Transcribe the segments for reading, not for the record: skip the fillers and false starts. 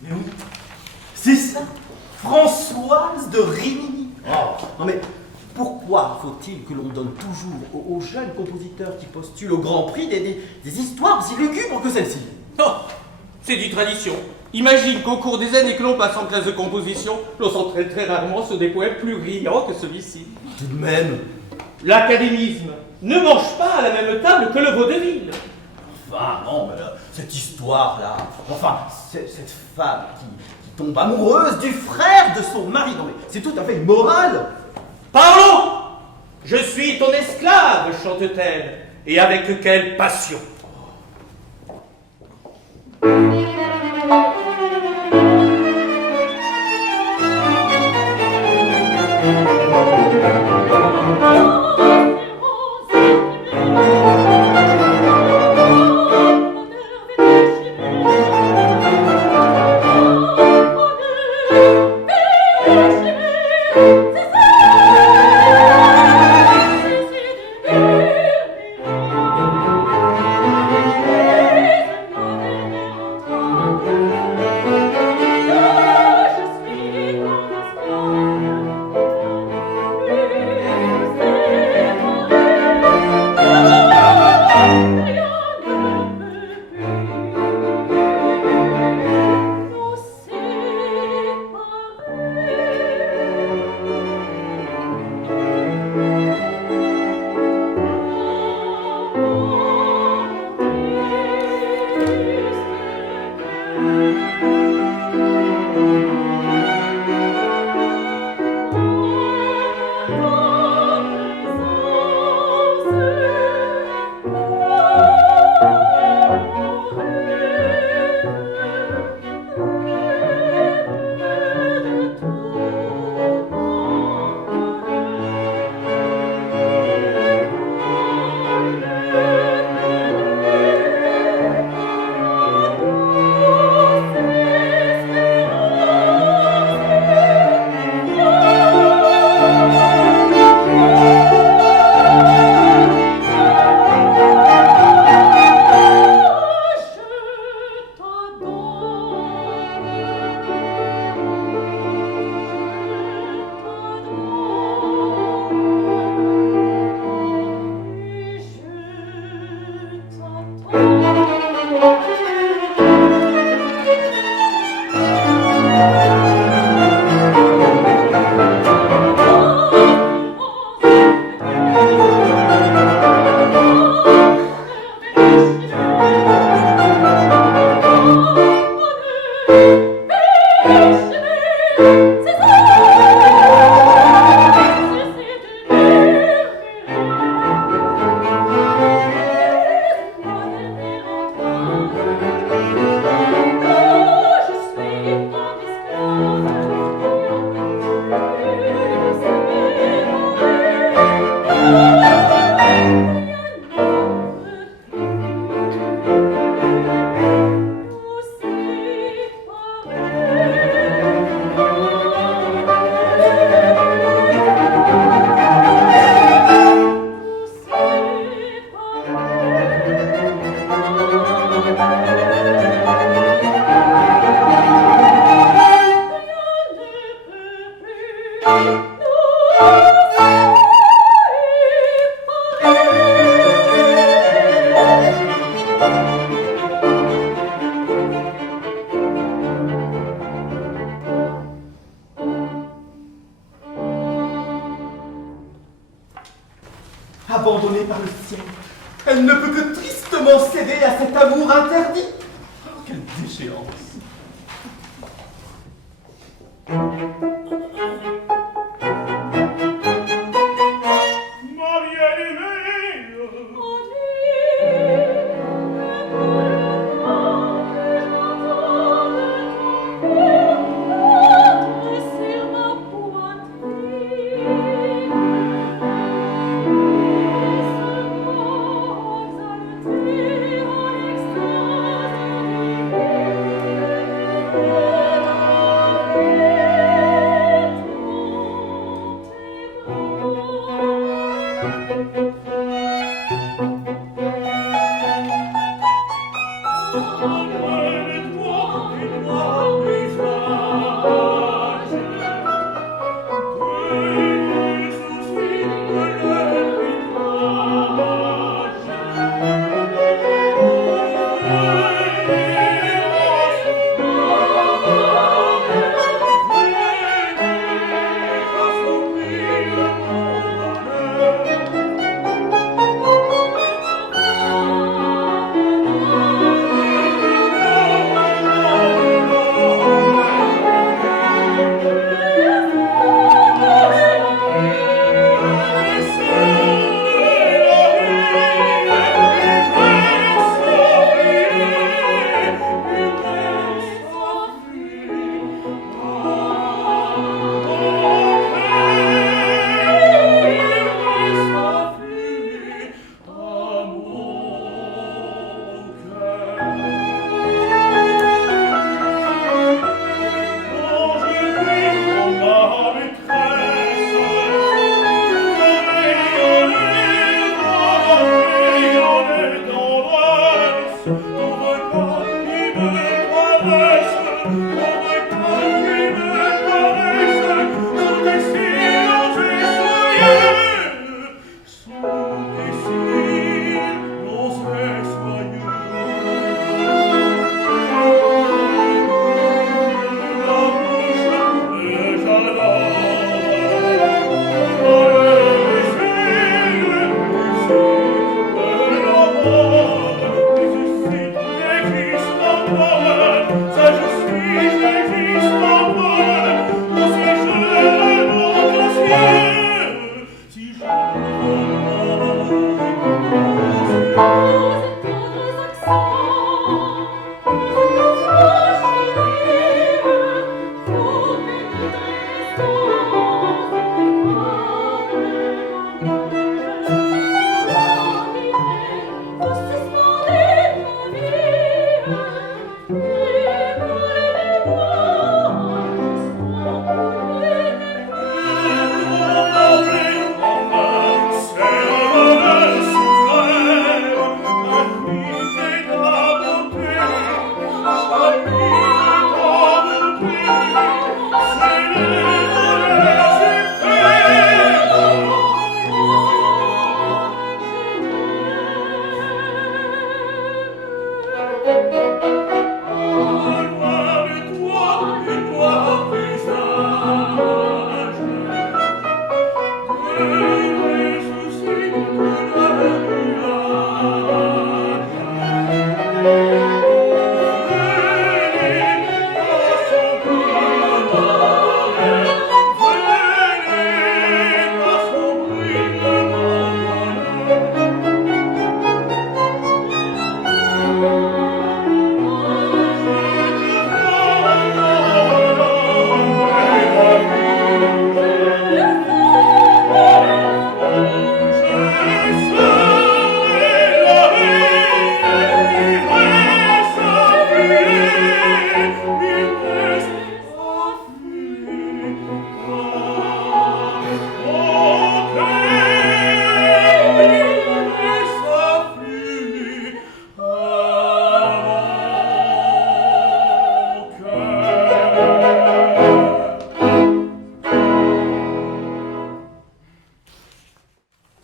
Mais oui, c'est ça, Françoise de Rimini. Oh, non mais pourquoi faut-il que l'on donne toujours aux jeunes compositeurs qui postulent au Grand Prix des histoires aussi lugubres que celle-ci? Oh, c'est du tradition. Imagine qu'au cours des années que l'on passe en classe de composition, l'on s'entraîne très rarement sur des poèmes plus riants que celui-ci. Tout de même. L'académisme ne mange pas à la même table que le vaudeville. Enfin, non, mais là, cette histoire-là, enfin, cette femme qui tombe amoureuse du frère de son mari, non mais c'est tout à fait immoral. Parlons! Je suis ton esclave, chante-t-elle, et avec quelle passion! Abandonnée par le ciel, elle ne peut que tristement céder à cet amour interdit. Oh, quelle déchéance! Sur ma peau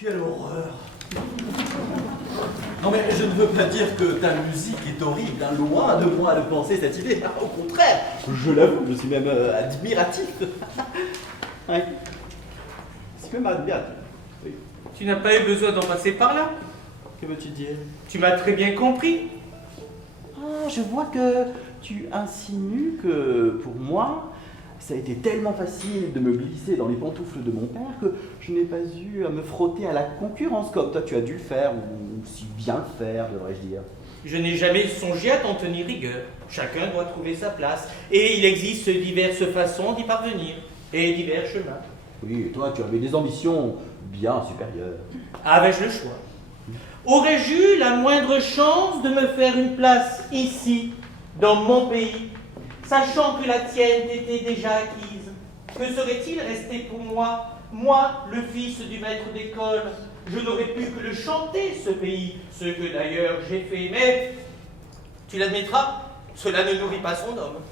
Quelle horreur! Non mais je ne veux pas dire que ta musique est horrible, hein, loin de moi de penser cette idée. Au contraire, je l'avoue, je suis même admiratif. Ouais. C'est même admiratif. Oui. Tu n'as pas eu besoin d'en passer par là. Que veux-tu dire? Tu m'as très bien compris. Ah, je vois que tu insinues que pour moi, ça a été tellement facile de me glisser dans les pantoufles de mon père que je n'ai pas eu à me frotter à la concurrence comme toi tu as dû le faire, ou si bien le faire, devrais-je dire. Je n'ai jamais songé à t'en tenir rigueur. Chacun doit trouver sa place. Et il existe diverses façons d'y parvenir. Et divers chemins. Oui, et toi tu avais des ambitions bien supérieures. Avais-je le choix? Aurais-je eu la moindre chance de me faire une place ici, dans mon pays, sachant que la tienne était déjà acquise? Que serait-il resté pour moi, moi, le fils du maître d'école? Je n'aurais pu que le chanter, ce pays, ce que d'ailleurs j'ai fait. Mais, tu l'admettras, cela ne nourrit pas son homme.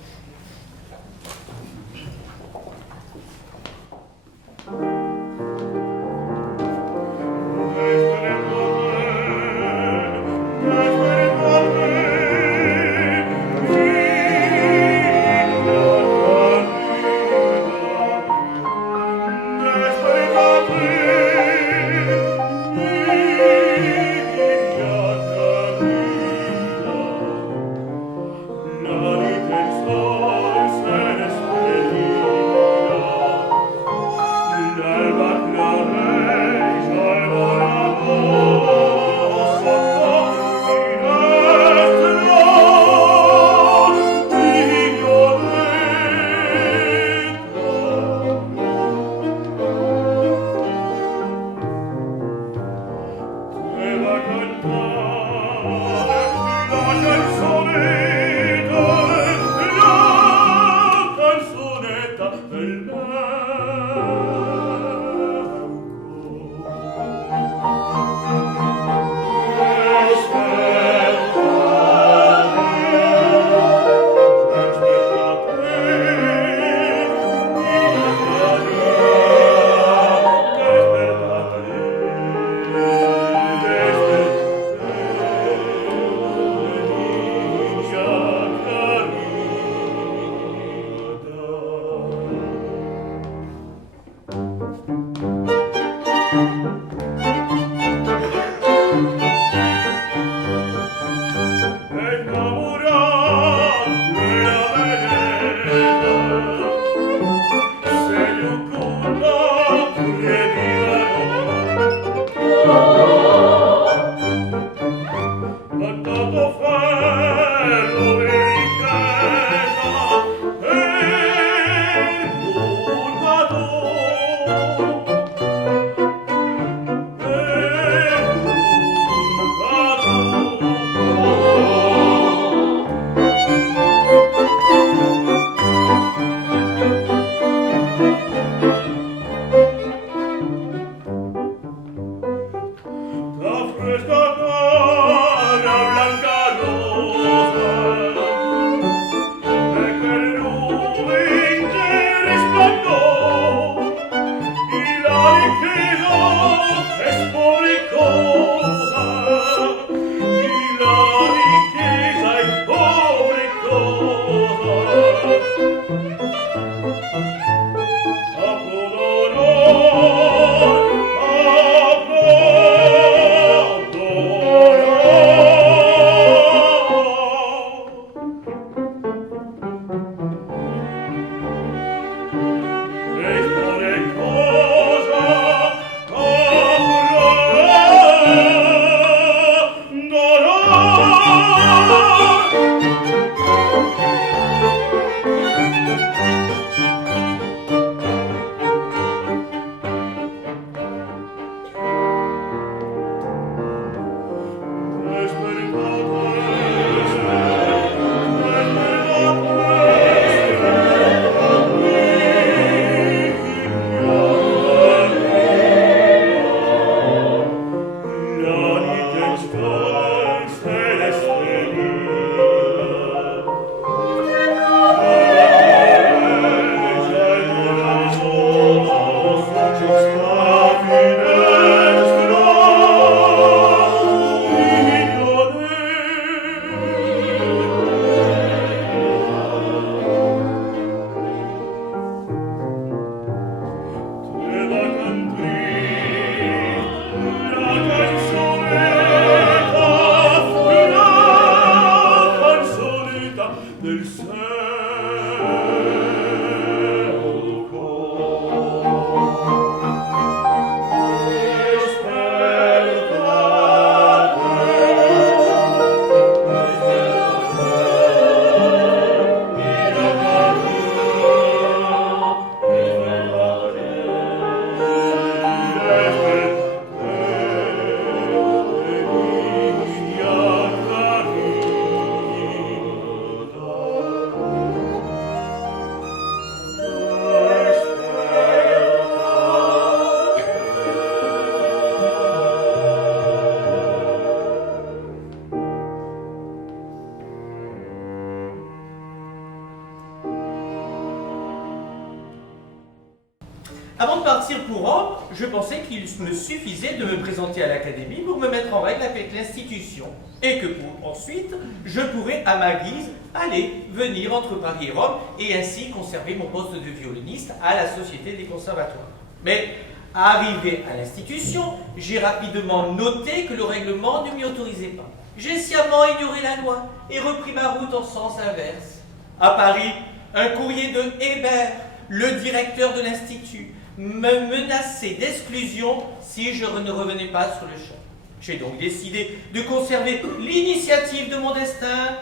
Avant de partir pour Rome, je pensais qu'il me suffisait de me présenter à l'académie pour me mettre en règle avec l'institution. Et que ensuite, je pourrais à ma guise aller, venir entre Paris et Rome et ainsi conserver mon poste de violoniste à la Société des conservatoires. Mais, arrivé à l'institution, j'ai rapidement noté que le règlement ne m'y autorisait pas. J'ai sciemment ignoré la loi et repris ma route en sens inverse. À Paris, un courrier de Hébert, le directeur de l'Institut, me menaçait d'exclusion si je ne revenais pas sur le champ. J'ai donc décidé de conserver l'initiative de mon destin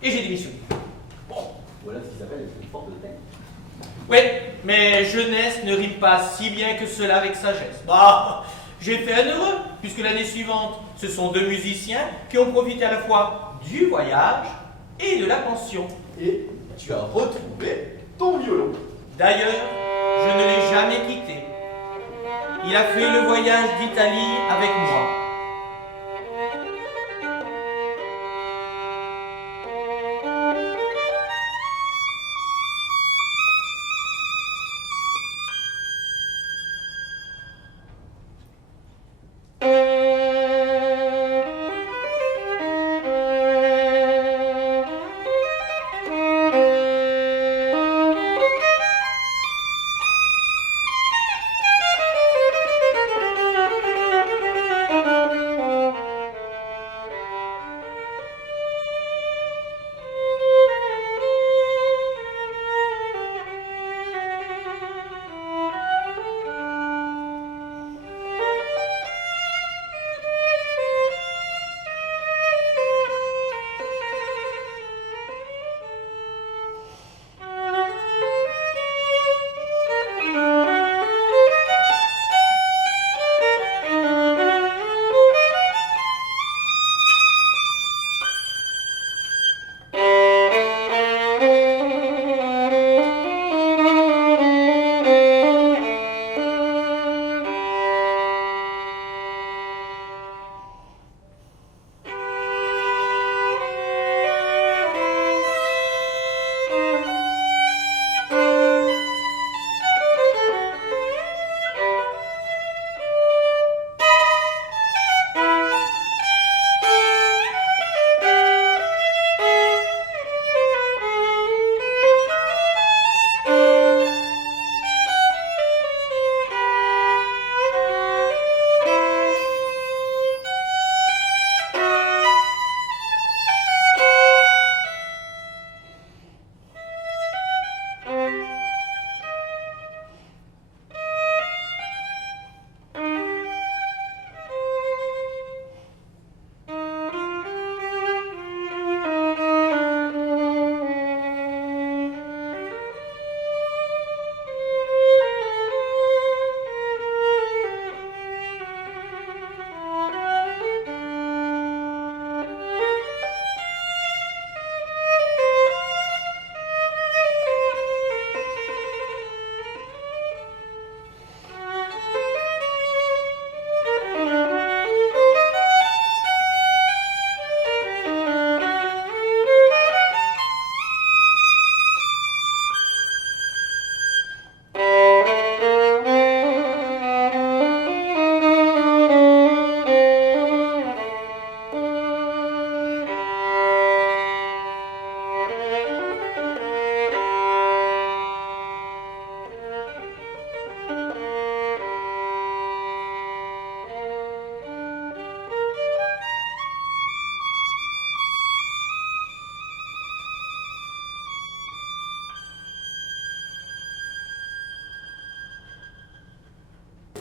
et j'ai démissionné. Bon, voilà ce qu'ils appellent une forte tête. Oui, mais jeunesse ne rime pas si bien que cela avec sagesse. Bah, j'ai fait un heureux, puisque l'année suivante, ce sont 2 musiciens qui ont profité à la fois du voyage et de la pension. Et tu as retrouvé ton violon. D'ailleurs, je ne l'ai jamais quitté. Il a fait le voyage d'Italie avec moi.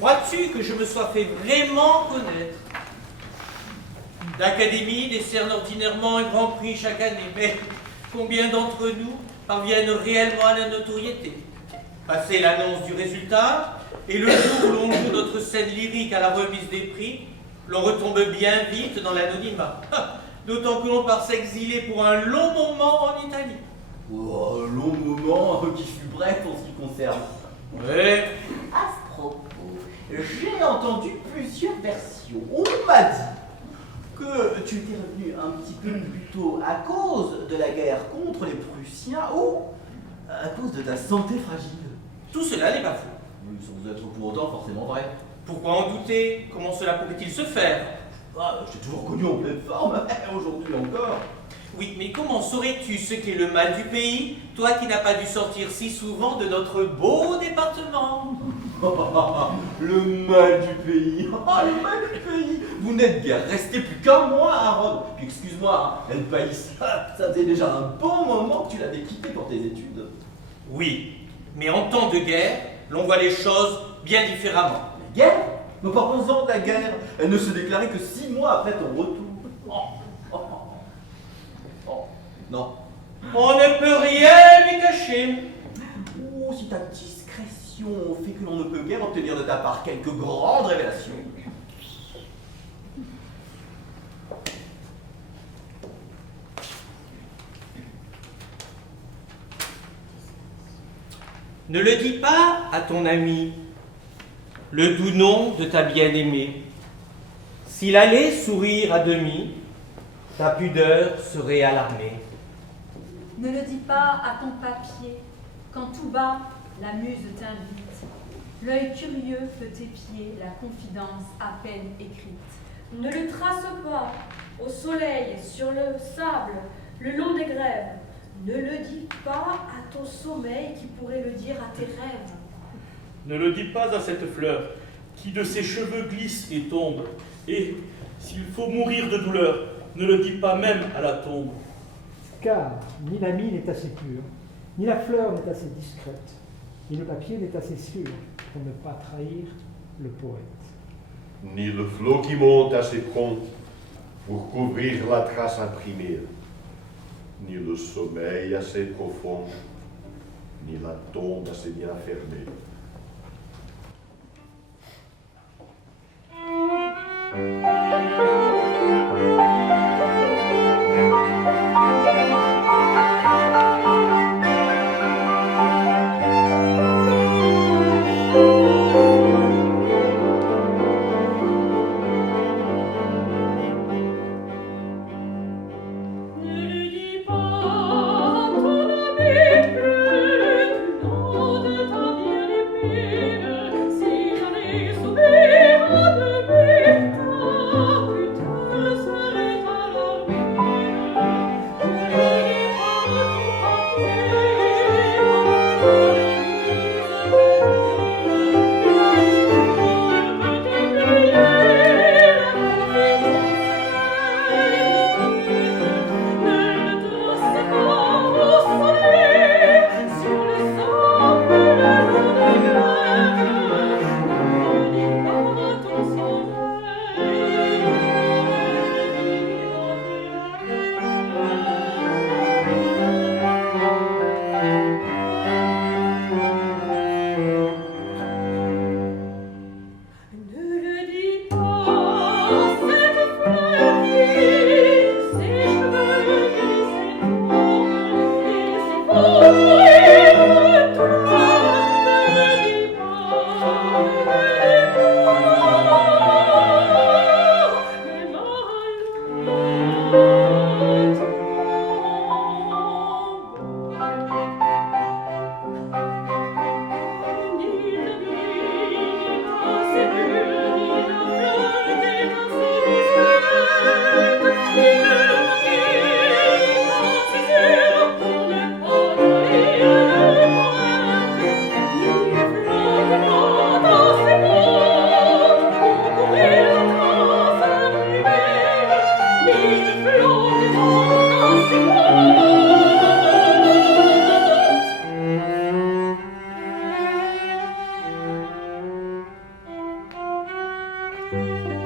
Crois-tu que je me sois fait vraiment connaître? L'Académie décerne ordinairement un grand prix chaque année, mais combien d'entre nous parviennent réellement à la notoriété? Passer l'annonce du résultat, et le jour où l'on joue notre scène lyrique à la remise des prix, l'on retombe bien vite dans l'anonymat. D'autant que l'on part s'exiler pour un long moment en Italie. Oh, un long moment qui fut bref en ce qui concerne. Ouais. À ce propos, j'ai entendu plusieurs versions. On m'a dit que tu étais revenu un petit peu plus tôt à cause de la guerre contre les Prussiens ou à cause de ta santé fragile. Tout cela n'est pas faux. sans être pour autant forcément vrai. Pourquoi en douter? Comment cela pourrait-il se faire? Je t'ai toujours connu en pleine forme, aujourd'hui encore. Oui, mais comment saurais-tu ce qu'est le mal du pays, toi qui n'as pas dû sortir si souvent de notre beau département? Le mal du pays, le mal du pays. Vous n'êtes guère resté plus qu'un mois à Rhodes. Puis excuse-moi, le pays, ça faisait déjà un bon moment que tu l'avais quitté pour tes études. Oui, mais en temps de guerre, l'on voit les choses bien différemment. La guerre? Nous parlons-en de la guerre. Elle ne se déclarait que 6 mois après ton retour. Non. On ne peut rien lui cacher. Oh, si ta discrétion fait que l'on ne peut guère obtenir de ta part quelques grandes révélations. Ne le dis pas à ton ami, le doux nom de ta bien-aimée. S'il allait sourire à demi, ta pudeur serait alarmée. Ne le dis pas à ton papier, quand tout bas, la muse t'invite. L'œil curieux peut épier la confidence à peine écrite. Ne le trace pas au soleil, sur le sable, le long des grèves. Ne le dis pas à ton sommeil qui pourrait le dire à tes rêves. Ne le dis pas à cette fleur qui de ses cheveux glisse et tombe. Et s'il faut mourir de douleur, ne le dis pas même à la tombe. Car ni l'ami n'est assez pur, ni la fleur n'est assez discrète, ni le papier n'est assez sûr pour ne pas trahir le poète. Ni le flot qui monte assez prompt pour couvrir la trace imprimée, ni le sommeil assez profond, ni la tombe assez bien fermée. Thank you.